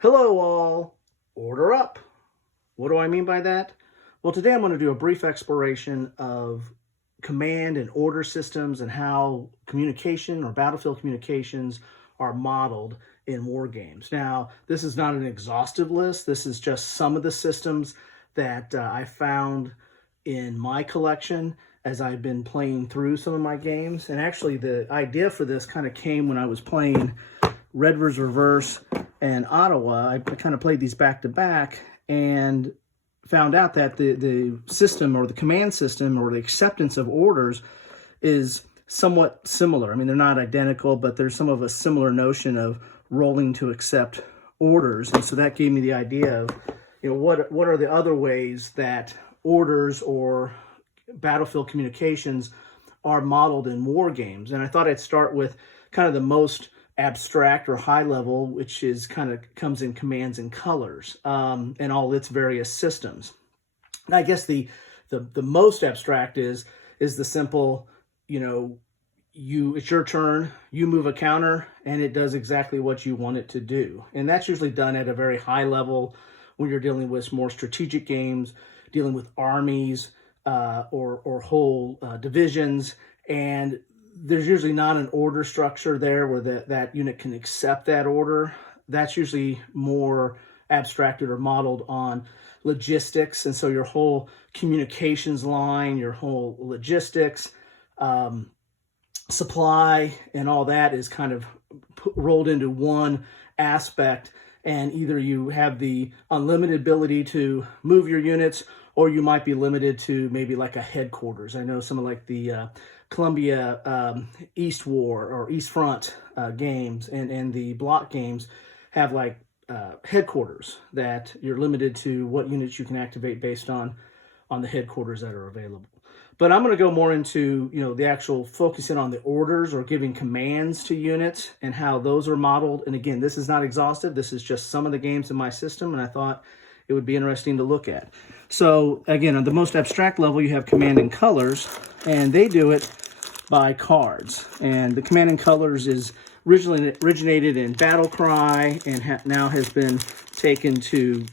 Hello all, order up. What do I mean by that? Well, today I'm going to do a brief exploration of command and order systems and how communication or battlefield communications are modeled in war games. Now, this is not an exhaustive list. This is just some of the systems that I found in my collection as I've been playing through some of my games. And actually, the idea for this kind of came when I was playing Red vs. Reverse and Ottawa. I kind of played these back to back and found out that the system or the command system or the acceptance of orders is somewhat similar. I mean, they're not identical, but there's some of a similar notion of rolling to accept orders. And so that gave me the idea of, what are the other ways that orders or battlefield communications are modeled in war games. And I thought I'd start with kind of the most abstract or high level, which is kind of comes in commands and colors and all its various systems. And I guess the most abstract is the simple, it's your turn, you move a counter, and it does exactly what you want it to do. And that's usually done at a very high level when you're dealing with more strategic games, dealing with armies or whole divisions, and there's usually not an order structure there where that unit can accept that order. That's usually more abstracted or modeled on logistics. And so your whole communications line, your whole logistics, supply, and all that is kind of rolled into one aspect. And either you have the unlimited ability to move your units, or you might be limited to maybe like a headquarters. I know some of like the Columbia East War or East Front games and the block games have like headquarters that you're limited to what units you can activate based on the headquarters that are available. But I'm going to go more into the actual focusing on the orders or giving commands to units and how those are modeled. And again, this is not exhaustive. This is just some of the games in my system, and I thought it would be interesting to look at. So again, on the most abstract level, you have command and colors, and they do it by cards. And the command and colors is originally originated in Battle Cry and now has been taken to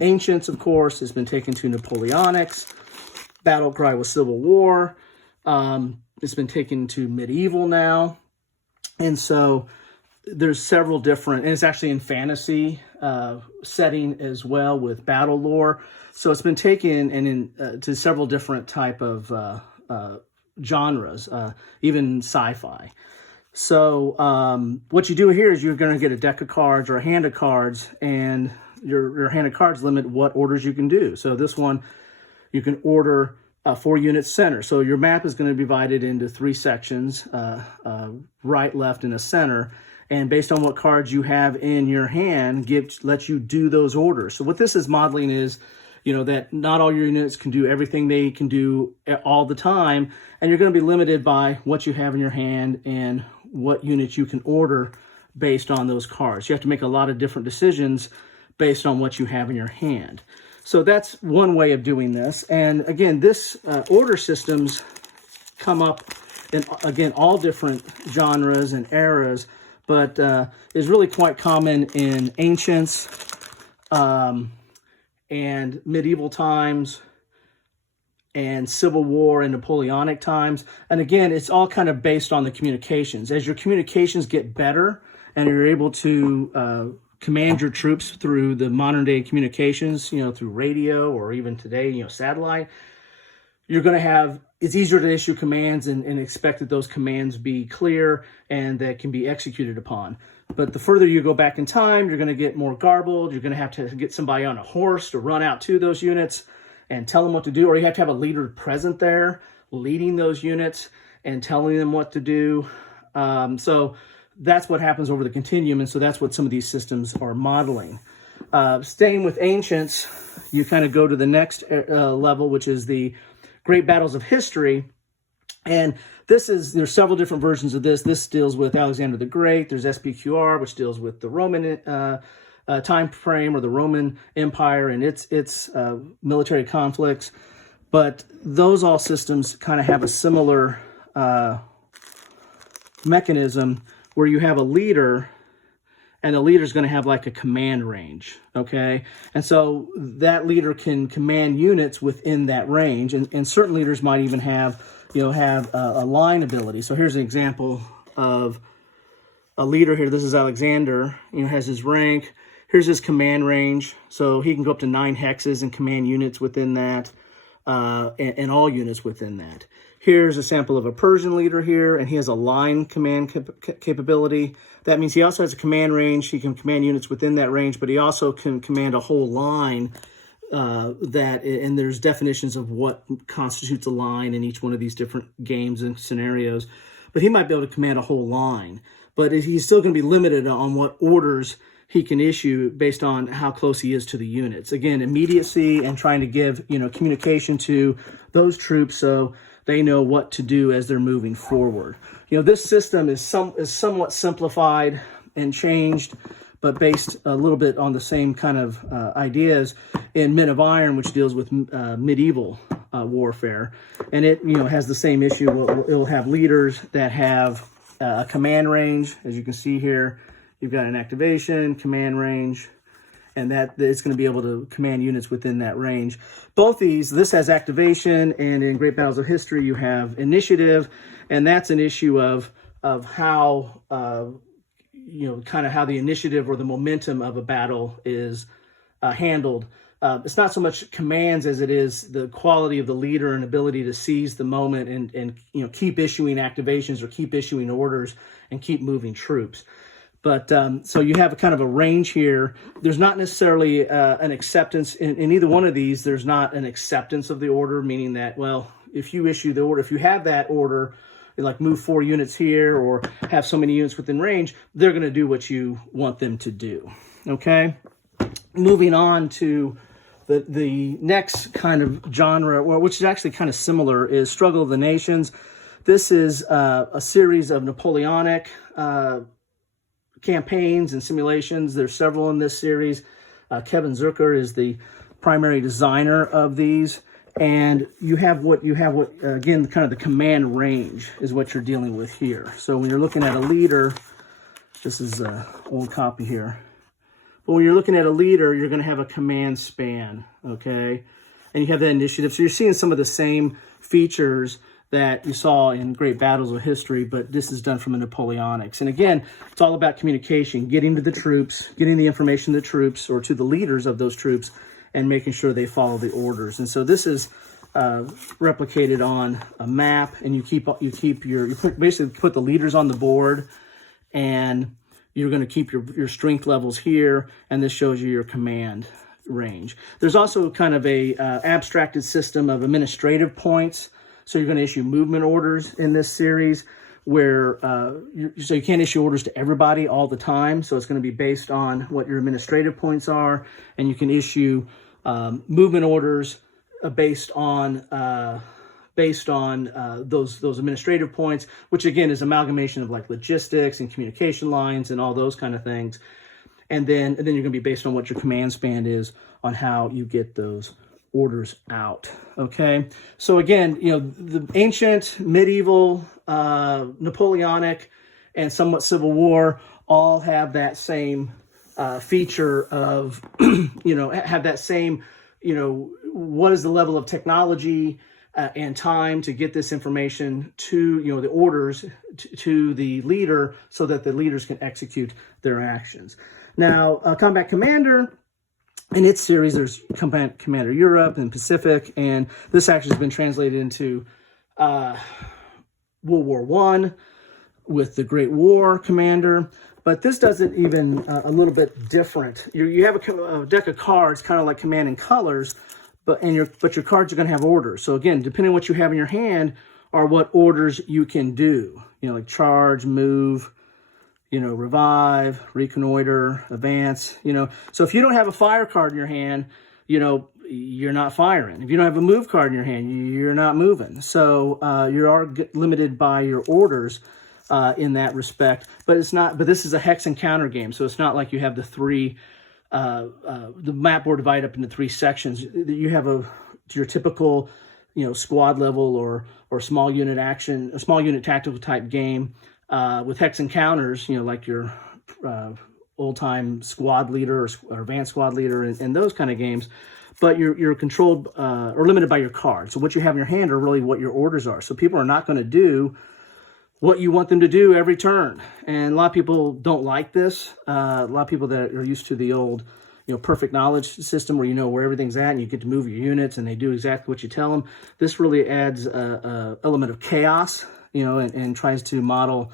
Ancients, of course, has been taken to Napoleonics. Battle Cry was Civil War. It's been taken to Medieval now. And so there's several different, and it's actually in fantasy setting as well with battle lore. So it's been taken and to several different type of genres, even sci-fi. So what you do here is you're going to get a deck of cards or a hand of cards, and your hand of cards limit what orders you can do. So this one, you can order 4 units center. So your map is going to be divided into 3 sections, right, left, and a center. And based on what cards you have in your hand, lets you do those orders. So what this is modeling is, that not all your units can do everything they can do all the time. And you're going to be limited by what you have in your hand and what units you can order based on those cards. You have to make a lot of different decisions based on what you have in your hand. So that's one way of doing this. And again, this order systems come up in, again, all different genres and eras, but is really quite common in Ancients and Medieval times and Civil War and Napoleonic times. And again, it's all kind of based on the communications. As your communications get better and you're able to command your troops through the modern day communications, through radio or even today, satellite, you're going to have, it's easier to issue commands and expect that those commands be clear and that can be executed upon. But the further you go back in time, you're going to get more garbled. You're going to have to get somebody on a horse to run out to those units and tell them what to do, or you have to have a leader present there leading those units and telling them what to do. So that's what happens over the continuum, and so that's what some of these systems are modeling. Staying with Ancients, you kind of go to the next level, which is the Great Battles of History. And there's several different versions of this. This deals with Alexander the Great. There's SPQR, which deals with the Roman time frame or the Roman Empire and its military conflicts. But those all systems kind of have a similar mechanism where you have a leader and the leader is going to have like a command range, okay? And so that leader can command units within that range, and certain leaders might even have, have a line ability. So here's an example of a leader here. This is Alexander, has his rank. Here's his command range. So he can go up to 9 hexes and command units within that, and all units within that. Here's a sample of a Persian leader here, and he has a line command capability. That means he also has a command range. He can command units within that range, but he also can command a whole line, and there's definitions of what constitutes a line in each one of these different games and scenarios. But he might be able to command a whole line, but he's still going to be limited on what orders he can issue based on how close he is to the units. Again, immediacy and trying to give, communication to those troops so they know what to do as they're moving forward. This system is somewhat simplified and changed, but based a little bit on the same kind of ideas in Men of Iron, which deals with medieval warfare. And it, has the same issue. It'll have leaders that have a command range, as you can see here. You've got an activation, command range, and that it's going to be able to command units within that range. Both this has activation, and in Great Battles of History, you have initiative, and that's an issue of how, kind of how the initiative or the momentum of a battle is handled. It's not so much commands as it is the quality of the leader and ability to seize the moment and keep issuing activations or keep issuing orders and keep moving troops. But so you have a kind of a range here. There's not necessarily an acceptance in either one of these. There's not an acceptance of the order, meaning that, well, if you issue the order, if you have that order, like move 4 units here or have so many units within range, they're going to do what you want them to do. Okay? Moving on to the next kind of genre, which is actually kind of similar, is Struggle of the Nations. This is a series of Napoleonic campaigns and simulations. There's several in this series. Kevin Zucker is the primary designer of these, and you have what again, kind of the command range is what you're dealing with here. So when you're looking at a leader, this is an old copy here, but when you're looking at a leader, you're going to have a command span, okay, and you have that initiative. So you're seeing some of the same features that you saw in Great Battles of History, but this is done from a Napoleonics. And again, it's all about communication, getting to the troops, getting the information to the troops or to the leaders of those troops, and making sure they follow the orders. And so this is replicated on a map, and you basically put the leaders on the board, and you're going to keep your strength levels here, and this shows you your command range. There's also kind of a abstracted system of administrative points. So you're going to issue movement orders in this series where, so you can't issue orders to everybody all the time. So it's going to be based on what your administrative points are. And you can issue movement orders based on those administrative points, which again is amalgamation of like logistics and communication lines and all those kind of things. And then you're going to be based on what your command span is on how you get those orders out. Okay, so again, the ancient, medieval, Napoleonic, and somewhat Civil War all have that same feature of have that same what is the level of technology and time to get this information to the orders to the leader so that the leaders can execute their actions. Now, Combat Commander. In its series, there's Commander Europe and Pacific, and this actually has been translated into World War I with the Great War Commander. But this does it even a little bit different. You have a deck of cards, kind of like Command and Colors, but your cards are going to have orders. So again, depending on what you have in your hand, are what orders you can do. Like charge, move, revive, reconnoiter, advance, So if you don't have a fire card in your hand, you're not firing. If you don't have a move card in your hand, you're not moving. So you are limited by your orders in that respect. But this is a hex and counter game. So it's not like you have the map board divided up into 3 sections. You have your typical, squad level or small unit action, a small unit tactical type game. With hex and counters, like your old-time squad leader or advanced squad leader and those kind of games. But you're controlled or limited by your card. So what you have in your hand are really what your orders are. So people are not going to do what you want them to do every turn. And a lot of people don't like this. A lot of people that are used to the old, perfect knowledge system where you know where everything's at and you get to move your units and they do exactly what you tell them. This really adds a element of chaos, and tries to model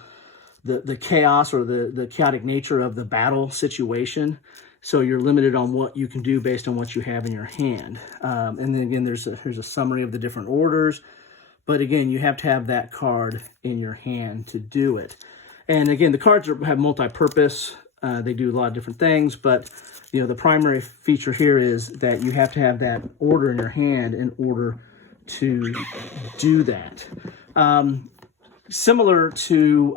the chaos or the chaotic nature of the battle situation. So you're limited on what you can do based on what you have in your hand. And then again, here's a summary of the different orders. But again, you have to have that card in your hand to do it. And again, the cards have multi-purpose. They do a lot of different things. But the primary feature here is that you have to have that order in your hand in order to do that. Similar to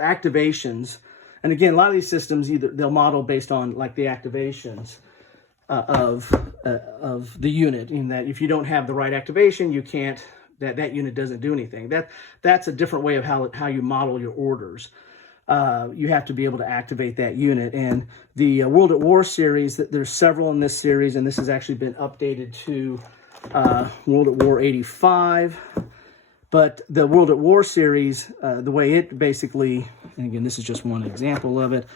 activations. And again, a lot of these systems they'll model based on like the activations of the unit. In that, if you don't have the right activation, you can't. That unit doesn't do anything. That's a different way of how you model your orders. You have to be able to activate that unit. And the World at War series, there's several in this series, and this has actually been updated to World at War 85. But the World at War series, the way it basically, and again, this is just one example of it,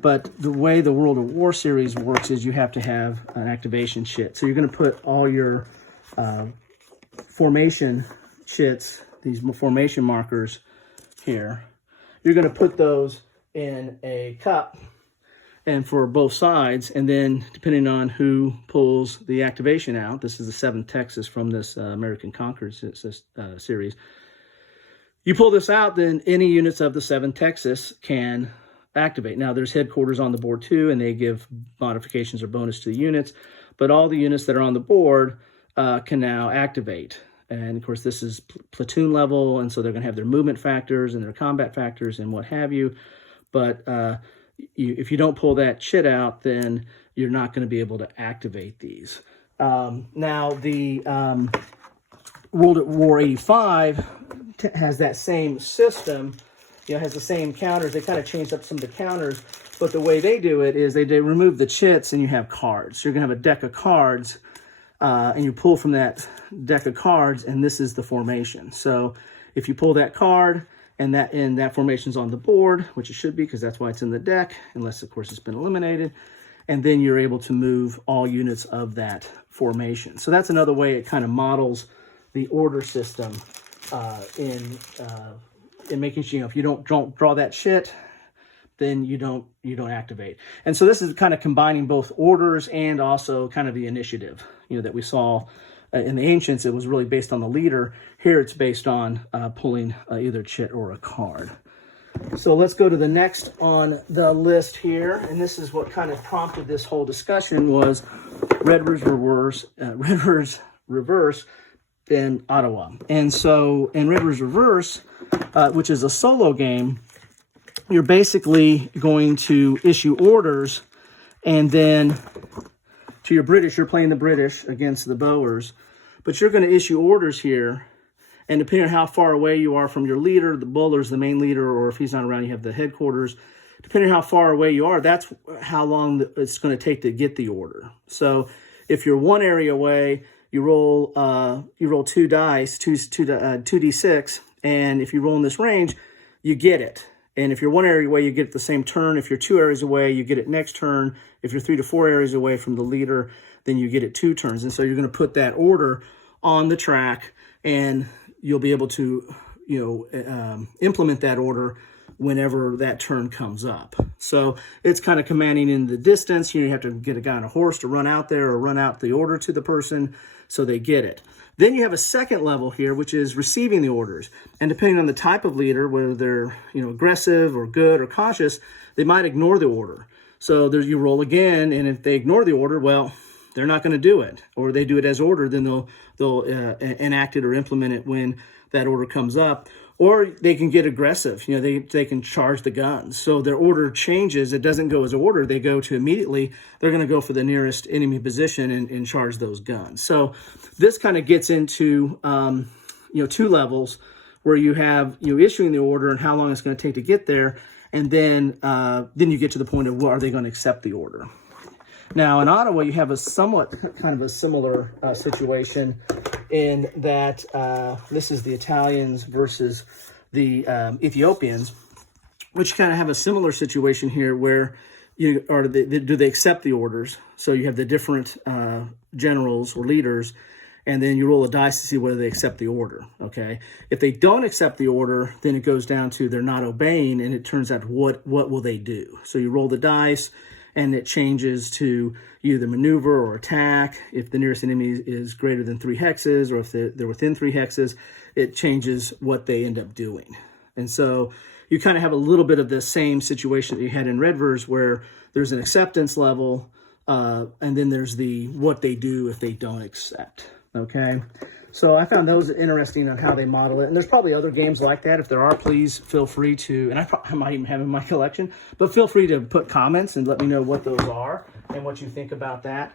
but the way the World at War series works is you have to have an activation chit. So you're going to put all your formation chits, these formation markers here, you're going to put those in a cup and for both sides, and then depending on who pulls the activation out, this is the 7th Texas from this American Conquerors series. You pull this out, then any units of the 7th Texas can activate. Now, there's headquarters on the board too, and they give modifications or bonus to the units, but all the units that are on the board can now activate. And of course, this is platoon level, and so they're going to have their movement factors and their combat factors and what have you. But if you don't pull that chit out, then you're not going to be able to activate these. Now, the World at War 85 has that same system, has the same counters. They kind of changed up some of the counters, but the way they do it is they remove the chits and you have cards. So you're going to have a deck of cards, and you pull from that deck of cards, and this is the formation. So if you pull that card, and that formation's on the board, which it should be because that's why it's in the deck, unless, of course, it's been eliminated. And then you're able to move all units of that formation. So that's another way it kind of models the order system in making sure, if you don't draw that shit, then you don't activate. And so this is kind of combining both orders and also kind of the initiative, that we saw in the ancients. It was really based on the leader. Here it's based on pulling either a chit or a card. So let's go to the next on the list here. And this is what kind of prompted this whole discussion was Red River's Reverse in Ottawa. And so in Red River's Reverse, which is a solo game, you're basically going to issue orders, and then to your British, you're playing the British against the Boers, but you're going to issue orders here, and depending on how far away you are from your leader, the Buller's the main leader, or if he's not around, you have the headquarters. Depending on how far away you are, that's how long it's going to take to get the order. So if you're one area away, you roll 2 dice, 2d6, and if you roll in this range, you get it. And if you're one area away, you get it the same turn. If you're 2 areas away, you get it next turn. If you're 3 to 4 areas away from the leader, then you get it 2 turns. And so you're going to put that order on the track, and you'll be able to, implement that order whenever that turn comes up. So it's kind of commanding in the distance. You have to get a guy on a horse to run out there or run out the order to the person so they get it. Then you have a second level here, which is receiving the orders. And depending on the type of leader, whether they're aggressive or good or cautious, they might ignore the order. So you roll again, and if they ignore the order, well, they're not going to do it. Or they do it as ordered, then they'll enact it or implement it when that order comes up. Or they can get aggressive. They can charge the guns. So their order changes. It doesn't go as ordered. They go to immediately. They're going to go for the nearest enemy position and charge those guns. So this kind of gets into 2 levels where you have issuing the order and how long it's going to take to get there, And then you get to the point of, well, are they going to accept the order? Now, in Ottawa, you have a somewhat kind of a similar situation in that this is the Italians versus the Ethiopians, which kind of have a similar situation here where do they accept the orders? So you have the different generals or leaders, and then you roll a dice to see whether they accept the order, okay? If they don't accept the order, then it goes down to they're not obeying, and it turns out what will they do? So you roll the dice, and it changes to either maneuver or attack. If the nearest enemy is greater than 3 hexes, or if they're within 3 hexes, it changes what they end up doing. And so you kind of have a little bit of the same situation that you had in Red Verse, where there's an acceptance level, and then there's the what they do if they don't accept, okay? So I found those interesting on how they model it. And there's probably other games like that. If there are, please feel free to, and I might even have in my collection, but feel free to put comments and let me know what those are and what you think about that.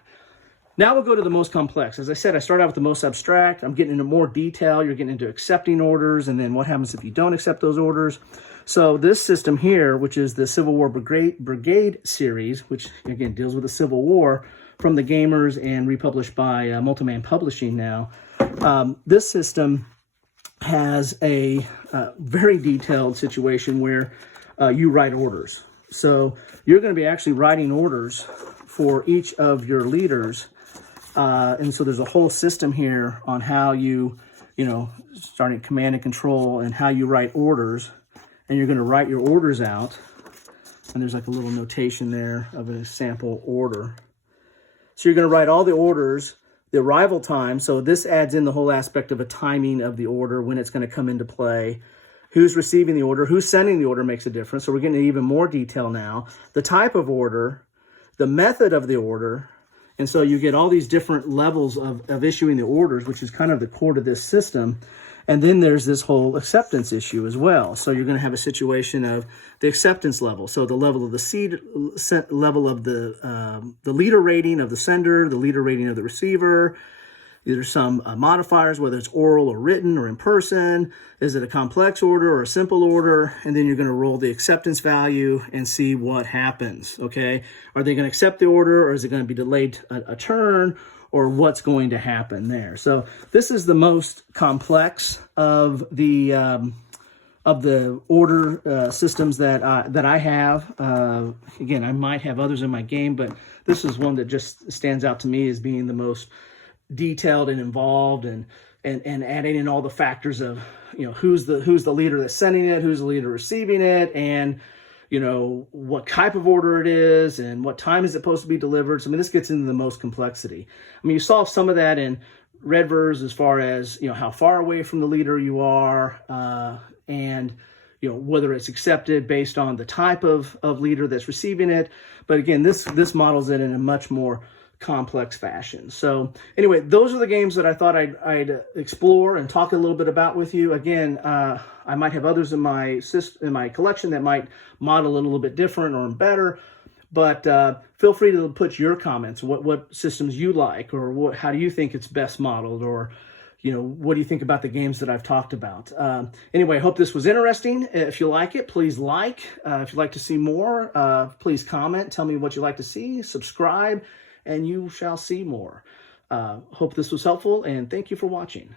Now we'll go to the most complex. As I said, I start out with the most abstract. I'm getting into more detail. You're getting into accepting orders, and then what happens if you don't accept those orders. So this system here, which is the Civil War Brigade series, which again deals with the Civil War from the gamers and republished by Multiman Publishing now. This system has a very detailed situation where you write orders. So you're going to be actually writing orders for each of your leaders. And so there's a whole system here on how you starting command and control and how you write orders. And you're going to write your orders out. And there's like a little notation there of a sample order. So you're going to write all the orders, the arrival time. So this adds in the whole aspect of a timing of the order, when it's going to come into play. Who's receiving the order, who's sending the order makes a difference. So we're getting even more detail now. The type of order, the method of the order. And so you get all these different levels of issuing the orders, which is kind of the core to this system. And then there's this whole acceptance issue as well. So you're going to have a situation of the acceptance level. So the level of the seed, level of the leader rating of the sender, the leader rating of the receiver. There's some modifiers, whether it's oral or written or in person. Is it a complex order or a simple order? And then you're going to roll the acceptance value and see what happens, okay? Are they going to accept the order, or is it going to be delayed a turn, or what's going to happen there? So this is the most complex of the order systems that I have. Again, I might have others in my game, but this is one that just stands out to me as being the most detailed and involved, and adding in all the factors of who's the leader that's sending it, who's the leader receiving it, and what type of order it is, and what time is it supposed to be delivered. So I mean, this gets into the most complexity. I mean, you saw some of that in Red Verse as far as how far away from the leader you are, and whether it's accepted based on the type of leader that's receiving it. But again, this models it in a much more complex fashion. So anyway, those are the games that I thought I'd explore and talk a little bit about with you. Again, I might have others in my collection that might model it a little bit different or better, but feel free to put your comments, what systems you like, or how do you think it's best modeled, or what do you think about the games that I've talked about? Anyway, I hope this was interesting. If you like it, please like. If you'd like to see more, please comment. Tell me what you'd like to see. Subscribe, and you shall see more. Hope this was helpful, and thank you for watching.